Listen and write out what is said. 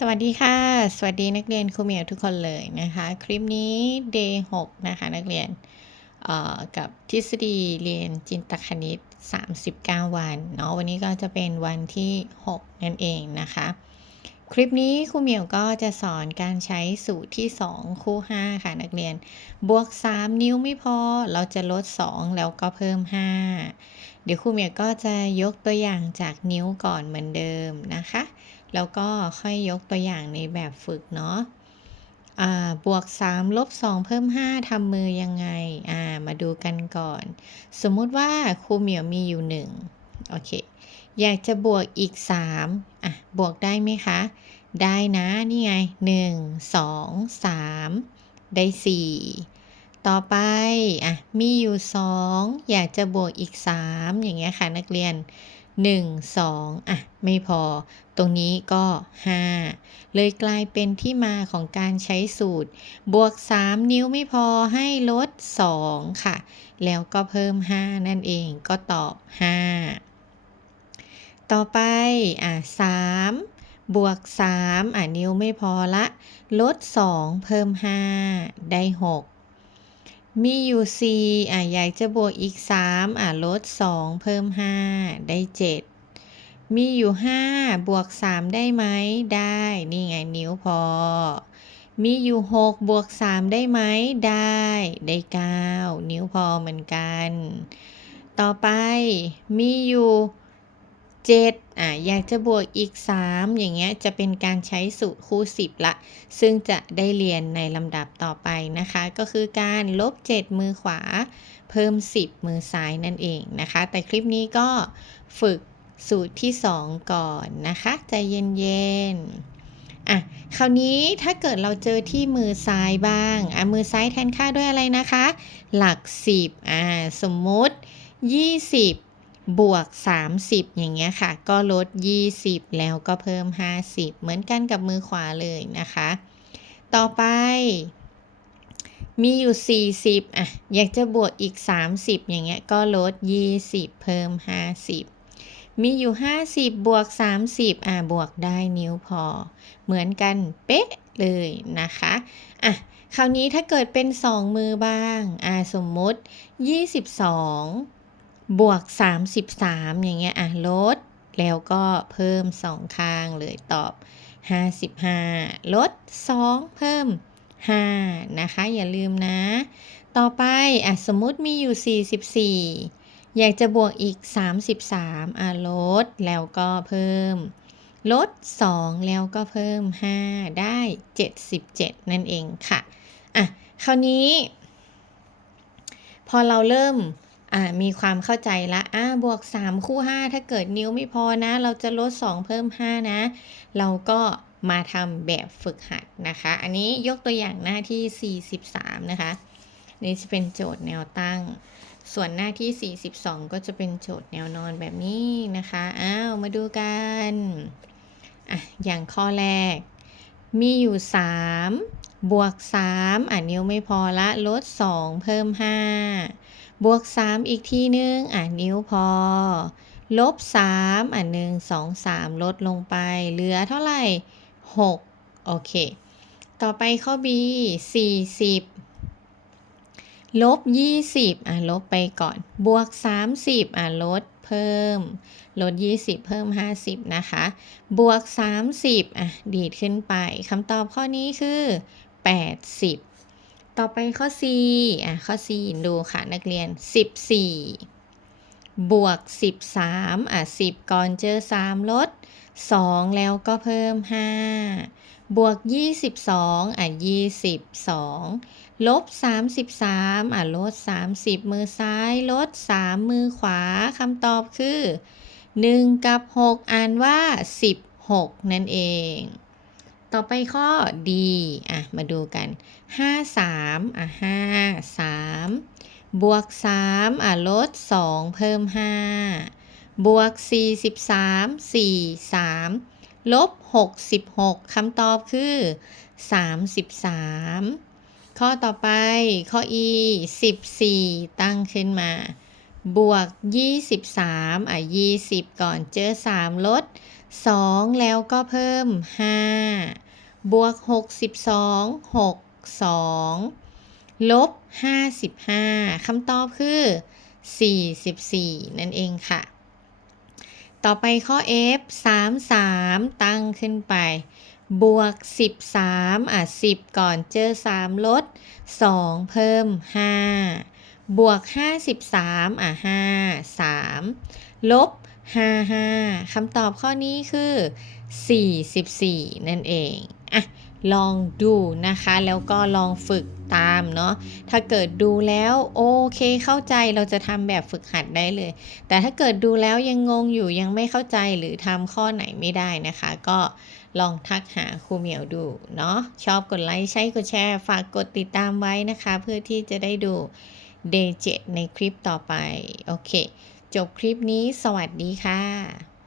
สวัสดีค่ะ สวัสดีนักเรียนครูเมียวทุกคนเลยนะคะ คลิปนี้ day 6นะคะนักเรียนกับทฤษฎีเรียนจินตคณิต 39 วันเนาะวันนี้ก็จะเป็นวันที่ 6 นั่นเองนะคะ คลิปนี้ครูเมียวก็จะสอนการใช้สูตรที่ 2 คู่ 5 ค่ะนักเรียน บวก 3 นิ้วไม่พอ เราจะลด 2 แล้วก็เพิ่ม 5 เดี๋ยวครูเมียวก็จะยกตัวอย่างจากนิ้วก่อนเหมือนเดิมนะคะ แล้วก็ค่อยยกตัวอย่างในแบบฝึกเนาะบวก 3 ลบ 2 เพิ่ม 5 ทำมือยังไง มาดูกันก่อน สมมุติว่าครูเหมียวมีอยู่ 1 โอเค อยากจะบวกอีก 3 อะ บวกได้ไหมคะ ได้นะ นี่ไง 1 2 3 ได้ 4 ต่อไป อะ มีอยู่ 2 อยากจะบวกอีก 3 อย่างเงี้ยค่ะนักเรียน 1 2อะไม่พอ ตรงนี้ก็ 5 เลยกลายเป็นที่มาของการใช้สูตร บวก 3 นิ้วไม่พอให้ลด 2 ค่ะ แล้วก็เพิ่ม 5 นั่นเองก็ตอบ 5 ต่อไปอะ3บวก 3 อะนิ้วไม่พอละ ลด 2 เพิ่ม 5 ได้ 6 มีอยู่4อะอยากจะบวกอีก3อะลด2เพิ่ม5ได้7มีอยู่5บวก3ได้ไหมได้ นี่ไงนิ้วพอ มีอยู่6บวก3ได้ไหมได้ ได้9นิ้วพอเหมือนกัน ต่อไปมีอยู่ 7อะอยากจะบวกอีก 3 อย่างเงี้ยจะเป็นการใช้สูตรคู่ 10 ละ ซึ่งจะได้เรียนในลำดับต่อไปนะคะ ก็คือการลบ 7 มือขวา เพิ่ม 10 มือซ้ายนั่นเองนะคะ แต่คลิปนี้ก็ฝึกสูตรที่ 2 ก่อนนะคะใจเย็นๆอะคราวนี้ถ้าเกิดเราเจอที่มือซ้ายบ้างอะมือซ้ายแทนค่าด้วยอะไรนะคะ หลัก 10อ่าสมมุติ 20 บวก 30 อย่างเงี้ยค่ะ ก็ลด 20 แล้วก็เพิ่ม 50 เหมือนกันกับมือขวาเลยนะคะ ต่อไป มีอยู่ 40 อะ อยากจะบวกอีก 30 อย่างเงี้ย ก็ลด 20 เพิ่ม 50 มีอยู่ 50 บวก 30 อะ บวกได้นิ้วพอ เหมือนกันเป๊ะเลยนะคะ อะ คราวนี้ถ้าเกิดเป็น 2 มือบ้าง อะ สมมติ 22 บวก 33 อย่างเงี้ยอะลด แล้วก็เพิ่ม 2 ข้างเลยตอบ 55 ลด 2 เพิ่ม 5 นะคะ อย่าลืมนะ ต่อไปอะสมมุติมีอยู่ 44 อยากจะบวกอีก 33 อะลด แล้วก็เพิ่ม ลด 2 แล้วก็เพิ่ม 5 ได้ 77 นั่นเองค่ะอะคราวนี้ พอเราเริ่ม มีความเข้าใจละอ่าบวก 3 คู่ 5 ถ้าเกิดนิ้วไม่พอนะ เราจะลด 2 เพิ่ม 5 นะ เราก็มาทำแบบฝึกหัดนะคะ อันนี้ยกตัวอย่างหน้าที่ 43 นะคะ นี่จะเป็นโจทย์แนวตั้ง ส่วนหน้าที่ 42 ก็จะเป็นโจทย์แนวนอนแบบนี้นะคะ อ้าว มาดูกันอะอย่างข้อแรก มีอยู่ 3 บวก 3 อะนิ้วไม่พอละ ลด 2 เพิ่ม 5 บวก 3 อีกทีนึง อะนิ้วพอ ลบ 3 อะ1 2 3 ลดลงไป เหลือเท่าไหร่ 6 โอเค ต่อไปข้อ B 40 ลบ 20 อะ ลบไปก่อน บวก 30 อะ ลดเพิ่ม ลด 20 เพิ่ม 50 นะคะ บวก 30 อะ ดีดขึ้นไปคำตอบข้อนี้คือ 80 ต่อไปข้อ C อะข้อ C ดูค่ะนักเรียน 14 บวก 13อะ10 ก่อนเจอ 3 ลด 2 แล้วก็เพิ่ม 5 บวก 22อะ22 ลบ 33อะลด 30 มือซ้าย ลด 3 มือขวาคำตอบคือ 1 กับ 6 อ่านว่า 16 นั่นเอง ต่อไปข้อ D อะ มาดูกัน 5 3 อะ 5 3 บวก 3 อะ ลด 2 เพิ่ม 5 บวก 43 4 3 ลบ 66คำตอบคือ 33 ข้อต่อไปข้อ E 14 ตั้งขึ้นมา บวก 23 อะ 20 ก่อนเจอ 3 ลด 2 แล้วก็เพิ่ม 5 บวก 62 6 2 ลบ 55คำตอบคือ 44 นั่นเองค่ะ ต่อไปข้อ F 3 3 ตั้งขึ้นไป บวก 13 อะ 10 ก่อนเจอ 3 ลด 2 เพิ่ม 5 บวก 53 อะ 5 3 ลบ 55คำตอบข้อนี้คือ 44 นั่นเอง อะ ลองดูนะคะ แล้วก็ลองฝึกตามเนาะ ถ้าเกิดดูแล้วโอเคเข้าใจเราจะทำแบบฝึกหัดได้เลย แต่ถ้าเกิดดูแล้วยังงงอยู่ยังไม่เข้าใจหรือทำข้อไหนไม่ได้นะคะ ก็ลองทักหาครูเหมียวดูเนาะ ชอบกดไลค์ใช้กดแชร์ ฝากกดติดตามไว้นะคะ เพื่อที่จะได้ดู Day 7ในคลิปต่อไป โอเค จบคลิปนี้สวัสดีค่ะ